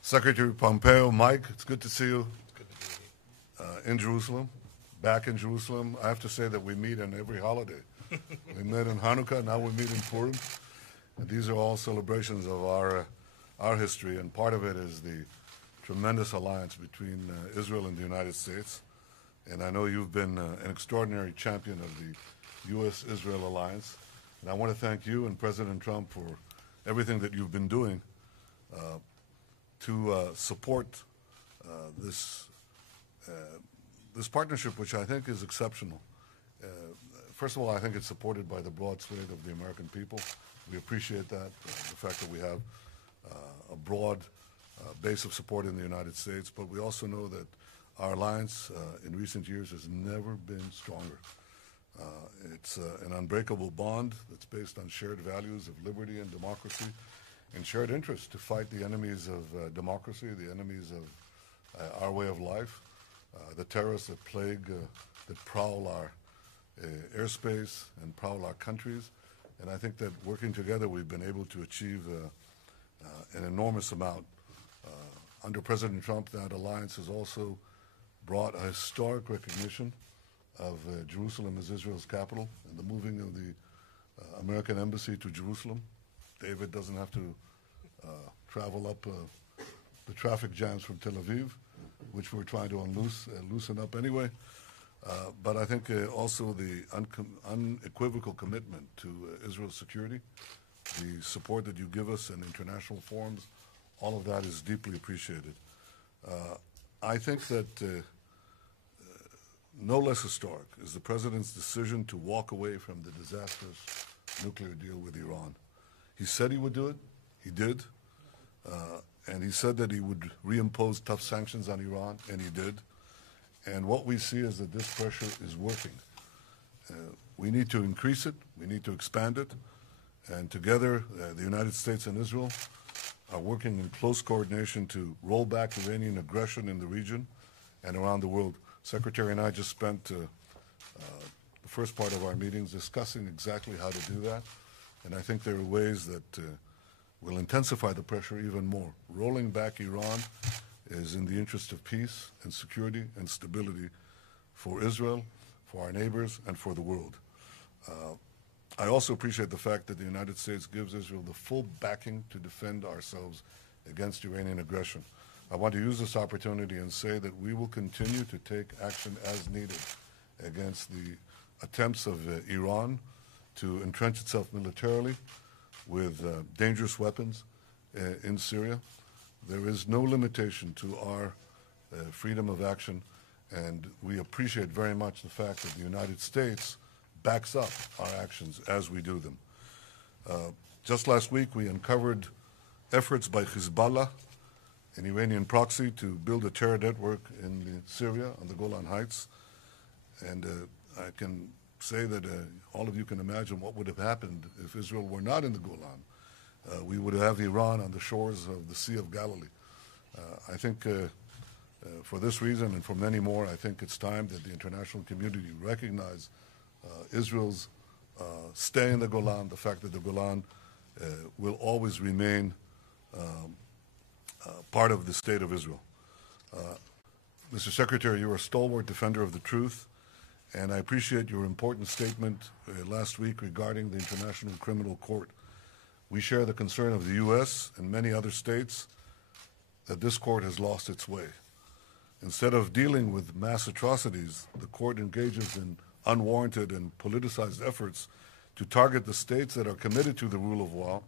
Secretary Pompeo, Mike, it's good to see you in Jerusalem, back in Jerusalem. I have to say that we meet on every holiday. We met in Hanukkah, now we meet in Purim. And these are all celebrations of our history, and part of it is the tremendous alliance between Israel and the United States. And I know you've been an extraordinary champion of the U.S.-Israel alliance. And I want to thank you and President Trump for everything that you've been doing to support this partnership, which I think is exceptional. First of all, I think it's supported by the broad swathe of the American people. We appreciate that, the fact that we have a broad base of support in the United States, but we also know that our alliance in recent years has never been stronger. It's an unbreakable bond that's based on shared values of liberty and democracy and shared interests to fight the enemies of democracy, the enemies of our way of life, the terrorists that plague, that prowl our airspace and prowl our countries. And I think that working together we've been able to achieve an enormous amount. Under President Trump, that alliance has also brought a historic recognition of Jerusalem as Israel's capital and the moving of the American embassy to Jerusalem. David doesn't have to travel up the traffic jams from Tel Aviv, which we're trying to loosen up anyway. But I think also the unequivocal commitment to Israel's security, the support that you give us in international forums, all of that is deeply appreciated. I think that no less historic is the President's decision to walk away from the disastrous nuclear deal with Iran. He said he would do it. He did. And he said that he would reimpose tough sanctions on Iran, and he did. And what we see is that this pressure is working. We need to increase it. We need to expand it. And together, the United States and Israel are working in close coordination to roll back Iranian aggression in the region and around the world. Secretary and I just spent the first part of our meetings discussing exactly how to do that. And I think there are ways that will intensify the pressure even more. Rolling back Iran is in the interest of peace and security and stability for Israel, for our neighbors, and for the world. I also appreciate the fact that the United States gives Israel the full backing to defend ourselves against Iranian aggression. I want to use this opportunity and say that we will continue to take action as needed against the attempts of Iran to entrench itself militarily with dangerous weapons in Syria. There is no limitation to our freedom of action, and we appreciate very much the fact that the United States backs up our actions as we do them. Just last week, we uncovered efforts by Hezbollah, an Iranian proxy, to build a terror network in Syria on the Golan Heights. And I can say that all of you can imagine what would have happened if Israel were not in the Golan. We would have Iran on the shores of the Sea of Galilee. I think for this reason and for many more, I think it's time that the international community recognize Israel's stay in the Golan, the fact that the Golan will always remain part of the state of Israel. Mr. Secretary, you're a stalwart defender of the truth, and I appreciate your important statement last week regarding the International Criminal Court. We share the concern of the U.S. and many other states that this court has lost its way. Instead of dealing with mass atrocities, the court engages in unwarranted and politicized efforts to target the states that are committed to the rule of law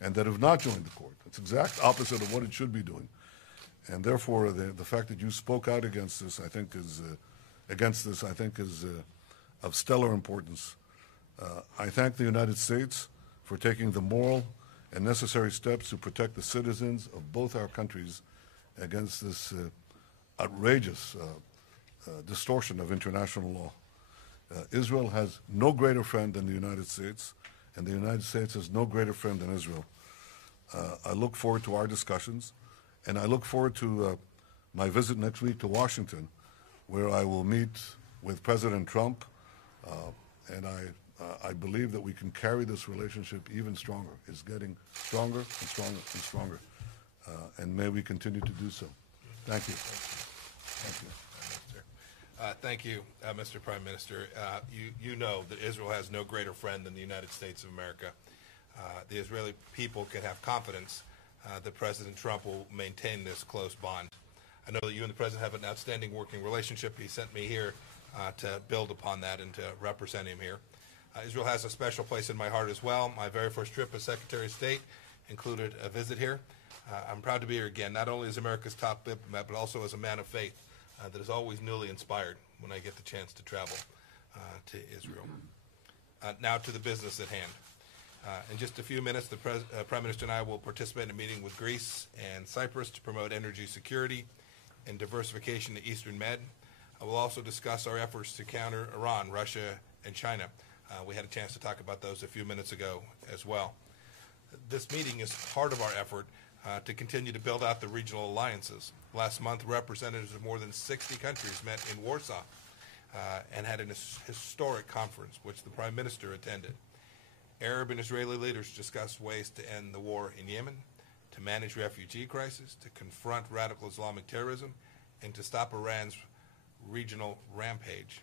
and that have not joined the court. It's the exact opposite of what it should be doing. And therefore, the fact that you spoke out against this, I think, is of stellar importance. I thank the United States for taking the moral and necessary steps to protect the citizens of both our countries against this outrageous distortion of international law. Israel has no greater friend than the United States, and the United States has no greater friend than Israel. I look forward to our discussions, And I look forward to my visit next week to Washington, where I will meet with President Trump, and I believe that we can carry this relationship even stronger. It's getting stronger and stronger and stronger, and may we continue to do so. Thank you. Thank you. Thank you, Mr. Prime Minister. You know that Israel has no greater friend than the United States of America. The Israeli people can have confidence that President Trump will maintain this close bond. I know that you and the President have an outstanding working relationship. He sent me here to build upon that and to represent him here. Israel has a special place in my heart as well. My very first trip as Secretary of State included a visit here. I'm proud to be here again, not only as America's top diplomat, but also as a man of faith that is always newly inspired when I get the chance to travel to Israel. Now to the business at hand. In just a few minutes, the Prime Minister and I will participate in a meeting with Greece and Cyprus to promote energy security and diversification to Eastern Med. I will also discuss our efforts to counter Iran, Russia, and China. We had a chance to talk about those a few minutes ago as well. This meeting is part of our effort to continue to build out the regional alliances. Last month, representatives of more than 60 countries met in Warsaw and had an historic conference, which the Prime Minister attended. Arab and Israeli leaders discussed ways to end the war in Yemen, to manage refugee crisis, to confront radical Islamic terrorism, and to stop Iran's regional rampage.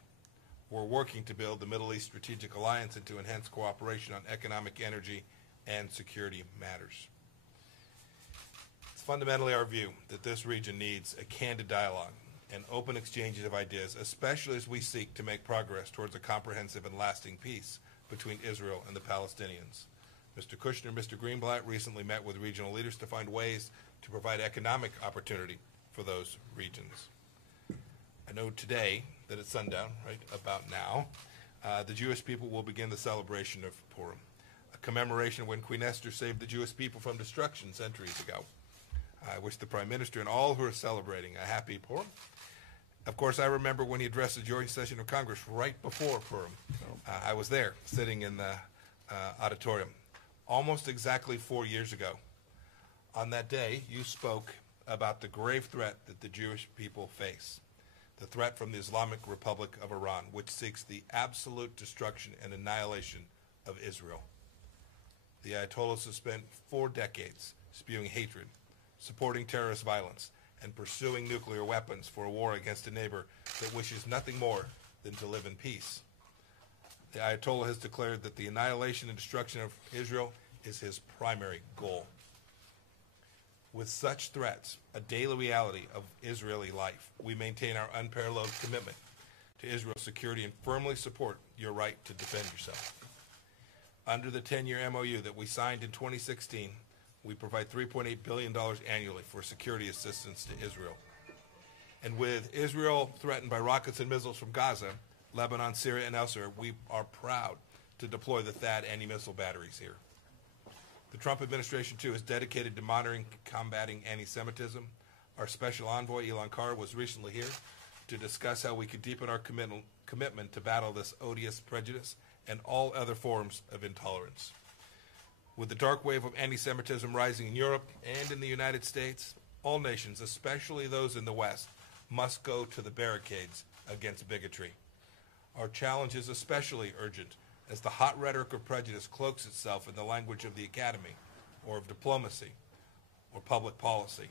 We're working to build the Middle East Strategic Alliance and to enhance cooperation on economic, energy, and security matters. It's fundamentally our view that this region needs a candid dialogue and open exchanges of ideas, especially as we seek to make progress towards a comprehensive and lasting peace between Israel and the Palestinians. Mr. Kushner and Mr. Greenblatt recently met with regional leaders to find ways to provide economic opportunity for those regions. I know today that at sundown, right about now, the Jewish people will begin the celebration of Purim, a commemoration when Queen Esther saved the Jewish people from destruction centuries ago. I wish the Prime Minister and all who are celebrating a happy Purim. Of course, I remember when he addressed the joint session of Congress right before Purim. I was there, sitting in the auditorium, almost exactly 4 years ago. On that day, you spoke about the grave threat that the Jewish people face, the threat from the Islamic Republic of Iran, which seeks the absolute destruction and annihilation of Israel. The Ayatollahs have spent 4 decades spewing hatred, supporting terrorist violence, and pursuing nuclear weapons for a war against a neighbor that wishes nothing more than to live in peace. The Ayatollah has declared that the annihilation and destruction of Israel is his primary goal. With such threats, a daily reality of Israeli life, we maintain our unparalleled commitment to Israel's security and firmly support your right to defend yourself. Under the 10-year MOU that we signed in 2016, we provide $3.8 billion annually for security assistance to Israel. And with Israel threatened by rockets and missiles from Gaza, Lebanon, Syria, and elsewhere, we are proud to deploy the THAAD anti-missile batteries here. The Trump administration, too, is dedicated to monitoring and combating anti-Semitism. Our special envoy, Elon Carr, was recently here to discuss how we could deepen our commitment to battle this odious prejudice and all other forms of intolerance. With the dark wave of anti-Semitism rising in Europe and in the United States, all nations, especially those in the West, must go to the barricades against bigotry. Our challenge is especially urgent as the hot rhetoric of prejudice cloaks itself in the language of the academy, or of diplomacy, or public policy.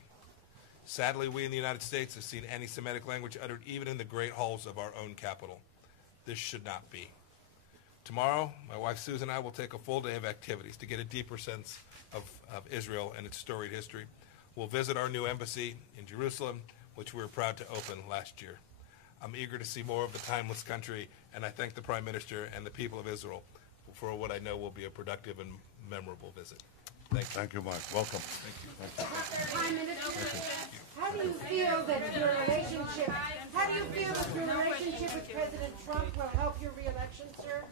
Sadly, we in the United States have seen anti-Semitic language uttered even in the great halls of our own capital. This should not be. Tomorrow, my wife Susan and I will take a full day of activities to get a deeper sense of Israel and its storied history. We'll visit our new embassy in Jerusalem, which we were proud to open last year. I'm eager to see more of the timeless country, and I thank the Prime Minister and the people of Israel for what I know will be a productive and memorable visit. Thank you. Thank you, Mike. Welcome. Thank you. Prime Minister, how do you feel that your relationship with President Trump will help your re-election, sir?